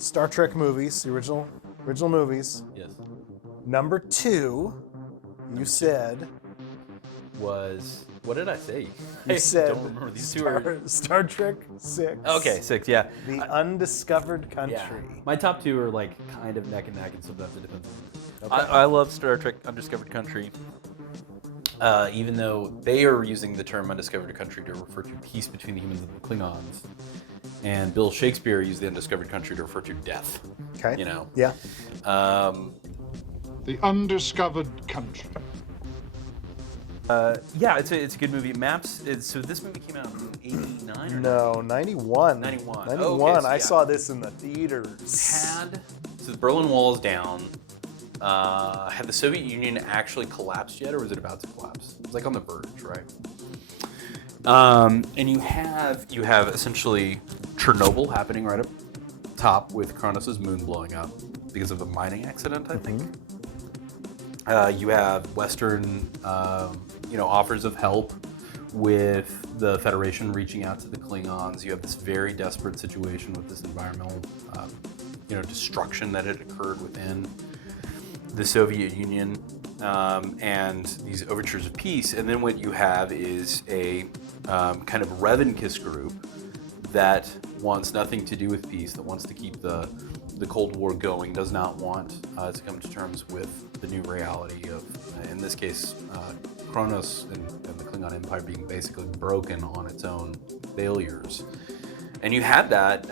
Star Trek movies, the original movies. Yes. Number 2, you said Was what did I say? you said don't remember these two are Star Trek 6. okay. 6, yeah. The Undiscovered Country. Yeah. My top 2 are like kind of neck and neck, and sometimes it depends. Okay. I love Star Trek Undiscovered Country. Even though they are using the term Undiscovered Country to refer to peace between the humans and the Klingons, and Bill Shakespeare used the Undiscovered Country to refer to death. Okay. You know. Yeah. The Undiscovered Country. Yeah, it's a good movie. So this movie came out in 89 or No, 91. 91. 91. Oh, okay, so I yeah. saw this in the theaters. So the Berlin Wall is down. Had the Soviet Union actually collapsed yet, or was it about to collapse? It was like on the verge, right? And you have essentially Chernobyl happening right up top with Kronos' moon blowing up because of a mining accident, I think. You have Western, offers of help with the Federation reaching out to the Klingons. You have this very desperate situation with this environmental, destruction that had occurred within the Soviet Union, and these overtures of peace. And then what you have is a kind of Revanchist group that wants nothing to do with peace, that wants to keep the Cold War going, does not want to come to terms with the new reality of, in this case, Kronos and the Klingon Empire being basically broken on its own failures. And you had that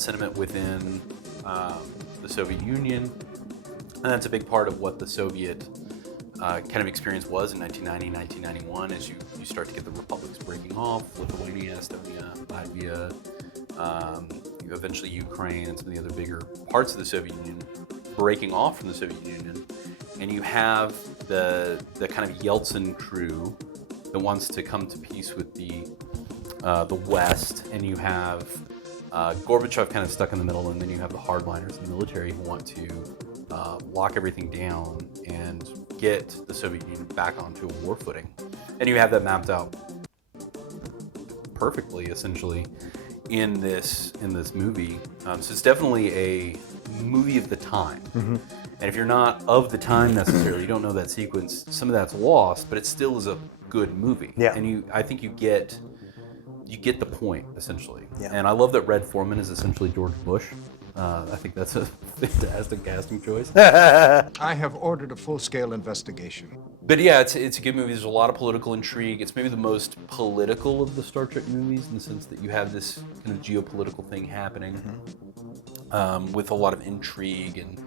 sentiment within the Soviet Union, and that's a big part of what the Soviet kind of experience was in 1990, 1991, as you start to get the republics breaking off, Lithuania, Estonia, Latvia, eventually Ukraine, and some of the other bigger parts of the Soviet Union breaking off from the Soviet Union. And you have the kind of Yeltsin crew that wants to come to peace with the West, and you have Gorbachev kind of stuck in the middle, and then you have the hardliners in the military who want to lock everything down and get the Soviet Union back onto a war footing. And you have that mapped out perfectly, essentially, in this movie. So it's definitely a movie of the time. Mm-hmm. And if you're not of the time necessarily, you don't know that sequence, some of that's lost, but it still is a good movie. Yeah. And I think you get the point, essentially. Yeah. And I love that Red Foreman is essentially George Bush. I think that's a fantastic casting choice. I have ordered a full-scale investigation. But yeah, it's a good movie. There's a lot of political intrigue. It's maybe the most political of the Star Trek movies in the sense that you have this kind of geopolitical thing happening, with a lot of intrigue and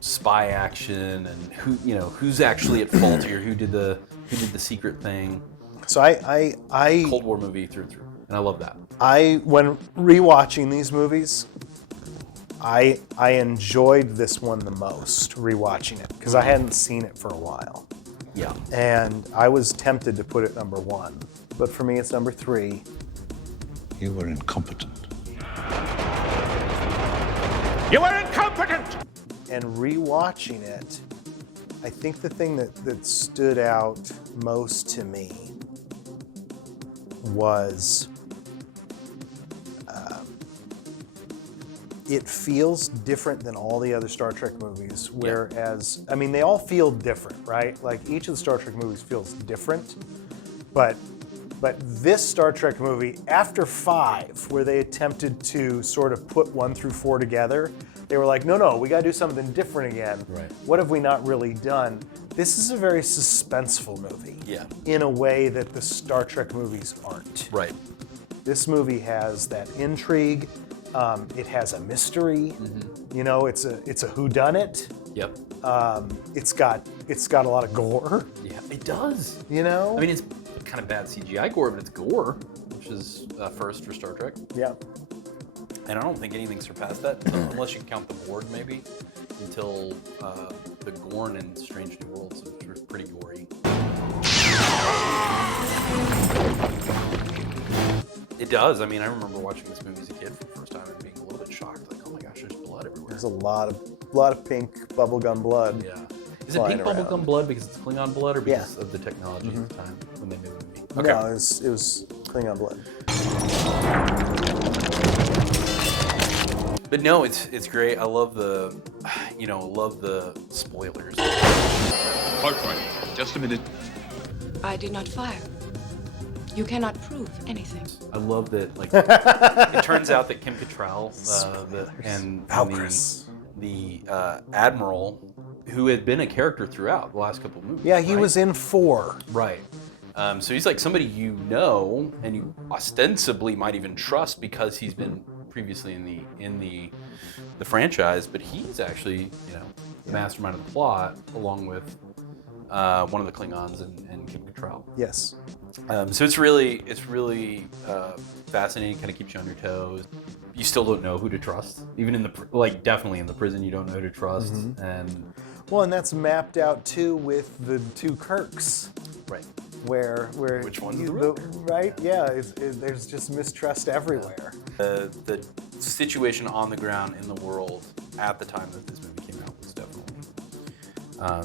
spy action, and who's actually at fault here, who did the secret thing. So I Cold War movie through and through, and I love that. When rewatching these movies, I enjoyed this one the most, rewatching it, because I hadn't seen it for a while. Yeah. And I was tempted to put it number 1, but for me it's number 3. You were incompetent. You were incompetent! And rewatching it, I think the thing that stood out most to me was it feels different than all the other Star Trek movies, whereas, I mean, they all feel different, right? Like, each of the Star Trek movies feels different, but this Star Trek movie, after 5, where they attempted to sort of put 1 through 4 together, they were like, no, we gotta do something different again. Right. What have we not really done? This is a very suspenseful movie. Yeah. In a way that the Star Trek movies aren't. Right. This movie has that intrigue. It has a mystery. Mm-hmm. It's a whodunit. Yep. It's got a lot of gore. Yeah, it does. I mean, it's kind of bad CGI gore, but it's gore, which is first for Star Trek. Yeah. And I don't think anything surpassed that, unless you count the Borg, maybe, until the Gorn in Strange New Worlds, which was pretty gory. It does. I mean, I remember watching this movie as a kid for the first time and being a little bit shocked, like, oh my gosh, there's blood everywhere. There's a lot of pink bubblegum blood. Yeah. Is it pink bubblegum blood because it's Klingon blood, or because of the technology Mm-hmm. at the time when they made the movie? Okay. No, it was Klingon blood. But no, it's great. I love the spoilers. Cartwright, just a minute. I did not fire. You cannot prove anything. I love that. Like, it turns out that Kim Cattrall and the admiral, who had been a character throughout the last couple of movies. Yeah, he right? was in 4. Right. So he's like somebody you know, and you ostensibly might even trust because he's been previously in the franchise, but he's actually the mastermind of the plot, along with one of the Klingons and Kim Cattrall. Yes. So it's really fascinating. Kind of keeps you on your toes. You still don't know who to trust, even in definitely in the prison, you don't know who to trust. And that's mapped out too with the 2 Kirks. Right. Where which one's the real Kirk? Right? Yeah. There's just mistrust everywhere. The situation on the ground in the world at the time that this movie came out was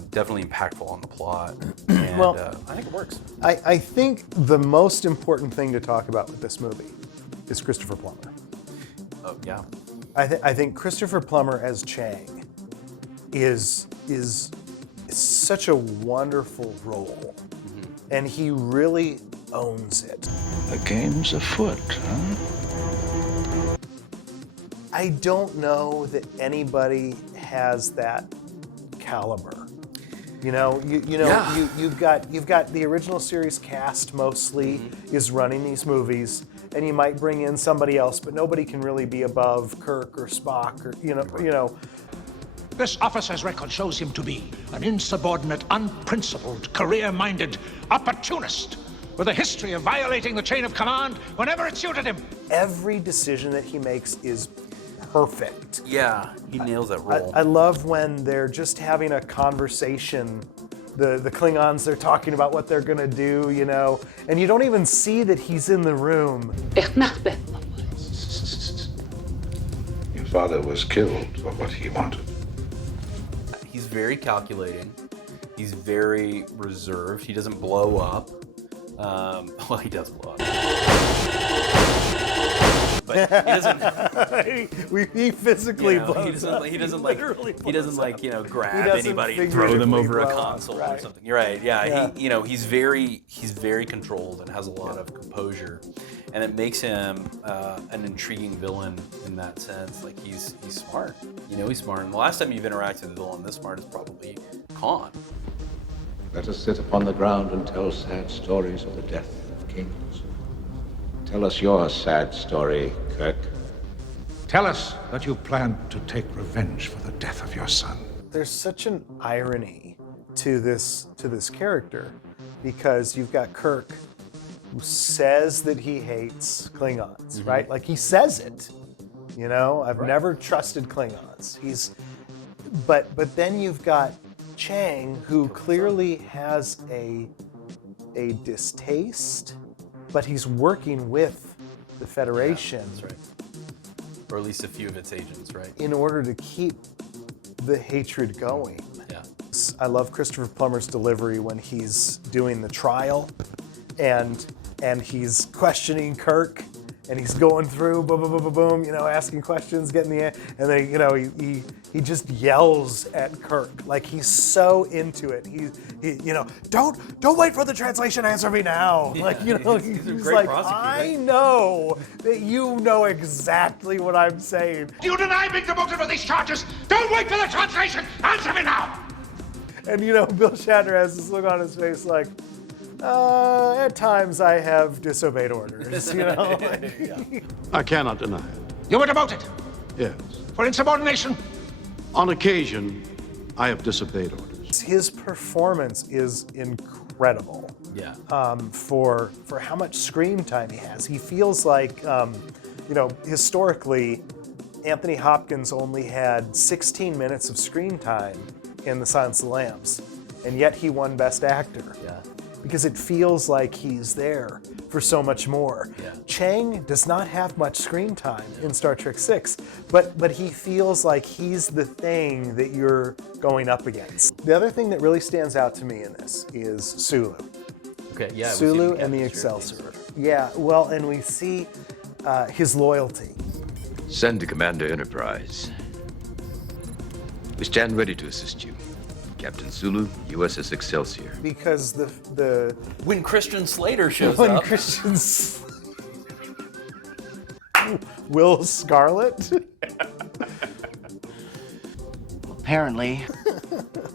definitely impactful on the plot. And, I think it works. I think the most important thing to talk about with this movie is Christopher Plummer. Oh yeah. I think Christopher Plummer as Chang is such a wonderful role, and he really owns it. The game's afoot, huh? I don't know that anybody has that caliber. You've got the original series cast mostly is running these movies, and you might bring in somebody else, but nobody can really be above Kirk or Spock or This officer's record shows him to be an insubordinate, unprincipled, career-minded opportunist with a history of violating the chain of command whenever it suited him. Every decision that he makes is perfect. Yeah, he nails that role. I love when they're just having a conversation. The Klingons, they're talking about what they're gonna do, and you don't even see that he's in the room. Your father was killed for what he wanted. He's very calculating. He's very reserved. He doesn't blow up. Well, he does blow up. But he doesn't. He physically blows up. He doesn't grab doesn't anybody and throw them over a blow up, console or right. something. You're right. Yeah. He's very controlled and has a lot of composure, and it makes him an intriguing villain in that sense. Like he's smart. He's smart. And the last time you've interacted with a villain this smart is probably Khan. Let us sit upon the ground and tell sad stories of the death of kings. Tell us your sad story, Kirk. Tell us that you plan to take revenge for the death of your son. There's such an irony to this character, because you've got Kirk, who says that he hates Klingons, right? Like he says it. I've never trusted Klingons. But then you've got Chang, who clearly has a distaste, but he's working with the Federation. Yeah, that's right. Or at least a few of its agents, right? In order to keep the hatred going. Yeah. I love Christopher Plummer's delivery when he's doing the trial, and he's questioning Kirk, and he's going through boom, boom, boom, boom, boom, asking questions, getting the, and then he just yells at Kirk, like he's so into it. He don't wait for the translation. Answer me now. Yeah, like he's a he's great like, prosecutor. I know that you know exactly what I'm saying. Do you deny being demoted for these charges? Don't wait for the translation. Answer me now. And Bill Shatner has this look on his face like, at times I have disobeyed orders, I cannot deny it. You were demoted Yes. for insubordination. On occasion, I have disobeyed orders. His performance is incredible. Yeah. For how much screen time he has. He feels like, historically, Anthony Hopkins only had 16 minutes of screen time in The Silence of the Lambs, and yet he won Best Actor. Yeah. Because it feels like he's there for so much more. Yeah. Chang does not have much screen time in Star Trek VI, but he feels like he's the thing that you're going up against. The other thing that really stands out to me in this is Sulu. Okay. Yeah. Sulu and the Excelsior. Yeah. Well, and we see his loyalty. Send to Commander Enterprise. We stand ready to assist you. Captain Sulu, USS Excelsior. Because the When Christian Slater shows when up. Christian's Will Scarlet. Apparently.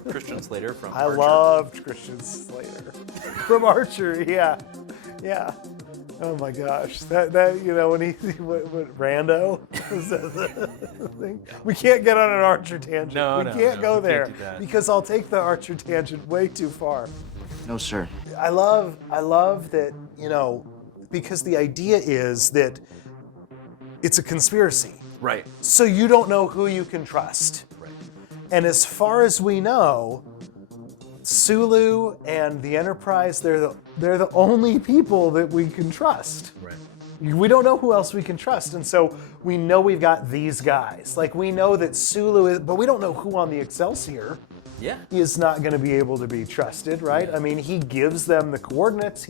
Christian Slater from I Archer. loved Christian Slater from Archer. Yeah, yeah. Oh my gosh, that when he what Rando was that the thing? We can't get on an Archer tangent. No, we no, can't no, go we there can't do that. because I'll take the Archer tangent way too far. No, sir. I love that because the idea is that it's a conspiracy. Right. So you don't know who you can trust. Right. And as far as we know, Sulu and the Enterprise, they're the only people that we can trust. Right. We don't know who else we can trust. And so we know we've got these guys. Like we know that Sulu is, but we don't know who on the Excelsior Yeah. is not going to be able to be trusted, right? I mean, he gives them the coordinates.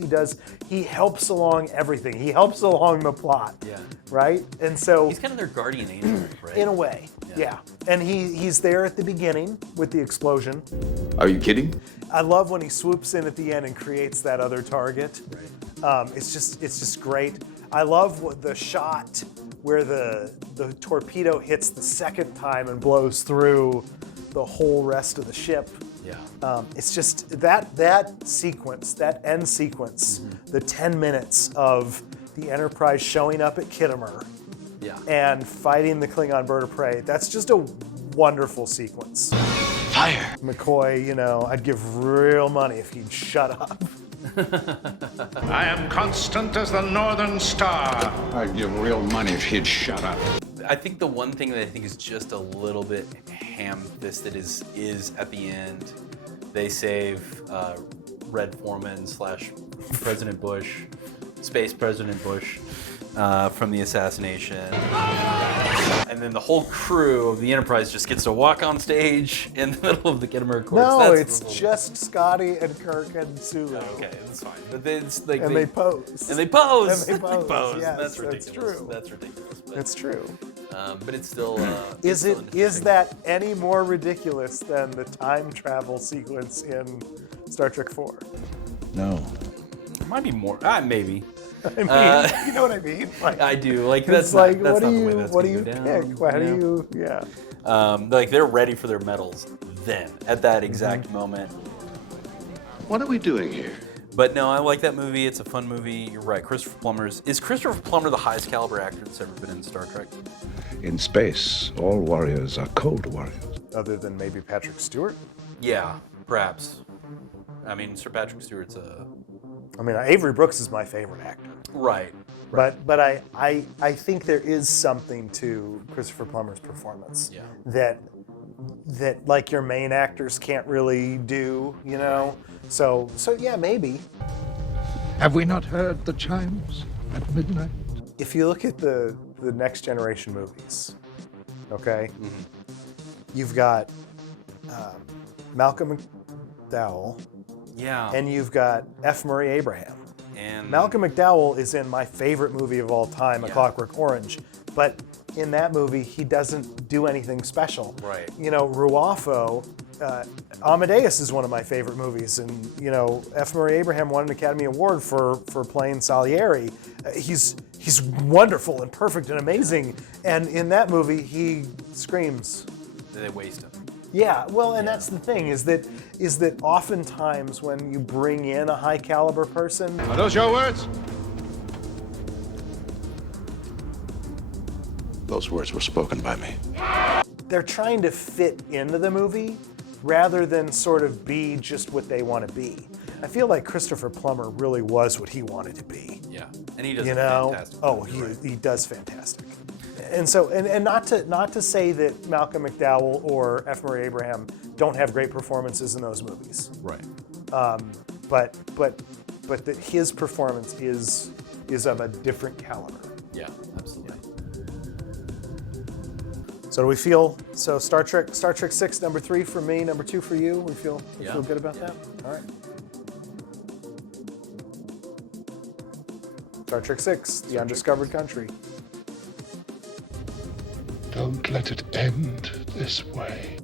He helps along everything. He helps along the plot. Yeah. Right? And so He's kind of their guardian angel, right? in a way, yeah. And he's there at the beginning with the explosion. Are you kidding? I love when he swoops in at the end and creates that other target. Right. It's just great. I love the shot where the torpedo hits the second time and blows through the whole rest of the ship. Yeah. It's just that sequence, that end sequence, the 10 minutes of the Enterprise showing up at Kittimer Yeah. and fighting the Klingon bird of prey. That's just a wonderful sequence. Fire! McCoy, I'd give real money if he'd shut up. I am constant as the northern star. I'd give real money if he'd shut up. I think the one thing that I think is just a little bit ham-fisted is at the end, they save Red Foreman / President Bush, Space President Bush, from the assassination. And then the whole crew of the Enterprise just gets to walk on stage in the middle of the Kittimer Course. No, That's it's a little- just Scotty and Kirk and Sulu. Okay, that's fine. But it's like And they pose. And they pose. And they pose, yes, That's that's ridiculous. true. That's ridiculous. But, It's true. but it's still. Is it's still interesting. that any more ridiculous than the time travel sequence in Star Trek 4? No. Might be more. Maybe. I mean, you know what I mean? Like, I do. Like it's that's like, not, that's what not do the way you that's what do gonna you go down, pick? How you do know? you? Yeah. Like they're ready for their medals then at that exact moment. What are we doing here? But no, I like that movie. It's a fun movie. You're right. Is Christopher Plummer the highest caliber actor that's ever been in Star Trek? In space, all warriors are cold warriors. Other than maybe Patrick Stewart. Yeah, perhaps. I mean, Sir Patrick Stewart's a I mean, Avery Brooks is my favorite actor. right. But I think there is something to Christopher Plummer's performance Yeah. that like your main actors can't really do, So yeah, maybe. Have we not heard the chimes at midnight? If you look at the Next Generation movies, okay, you've got Malcolm McDowell Yeah. and you've got F. Murray Abraham. And Malcolm McDowell is in my favorite movie of all time, A Yeah. Clockwork Orange, but in that movie he doesn't do anything special. Right. Ruafo, Amadeus is one of my favorite movies, and F. Murray Abraham won an Academy Award for playing Salieri. He's wonderful and perfect and amazing, and in that movie he screams. they waste him. Yeah, well, and that's the thing is that oftentimes when you bring in a high caliber person, Are those your words? Those words were spoken by me. they're trying to fit into the movie rather than sort of be just what they want to be. I feel like Christopher Plummer really was what he wanted to be. Yeah. And he does You a know? fantastic Oh, job, right. he does fantastic. And so, and not to say that Malcolm McDowell or F. Murray Abraham don't have great performances in those movies, Right. but that his performance is of a different caliber. Yeah, absolutely. So do we feel? So Star Trek 6, number 3 for me, number 2 for you. We feel good about that. All right. Star Trek 6, The Undiscovered Country. Don't let it end this way.